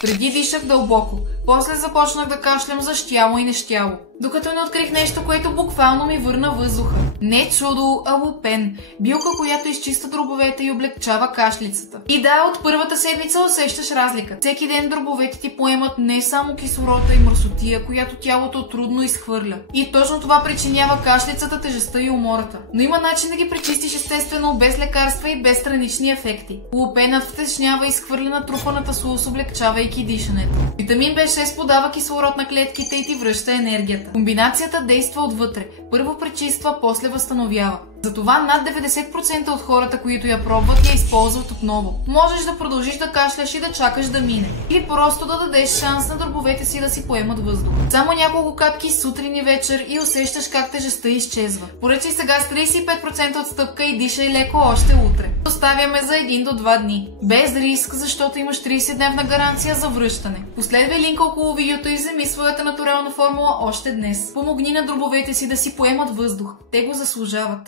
Преди дишах дълбоко, после започнах да кашлям за щяло и нещяло, докато не открих нещо, което буквално ми върна въздуха. Не чудо, а лупен. Билка, която изчиста дробовете и облегчава кашлицата. И да, от първата седмица усещаш разлика. Всеки ден дробовете ти поемат не само кислорода и мръсотия, която тялото трудно изхвърля. И точно това причинява кашлицата, тежестта и умората. Но има начин да ги пречистиш естествено, без лекарства и без странични ефекти. Лупенът втечнява и изхвърля натрупаната сулус, облегчавайки дишането. Витамин B6 подава кислород на клетките и ти връща енергията. Комбинацията действа отвътре. Първо пречиства, после възстановява. Затова над 90% от хората, които я пробват, я използват отново. Можеш да продължиш да кашляш и да чакаш да мине. Или просто да дадеш шанс на дробовете си да си поемат въздух. Само няколко капки сутрин и вечер и усещаш как тежестта изчезва. Поръчай сега с 35% отстъпка и дишай леко още утре. Оставяме за 1 до 2 дни. Без риск, защото имаш 30-дневна гаранция за връщане. Последвай линка около видеото и вземи своята натурална формула още днес. Помогни на дробовете си да си поемат въздух. Те го заслужават.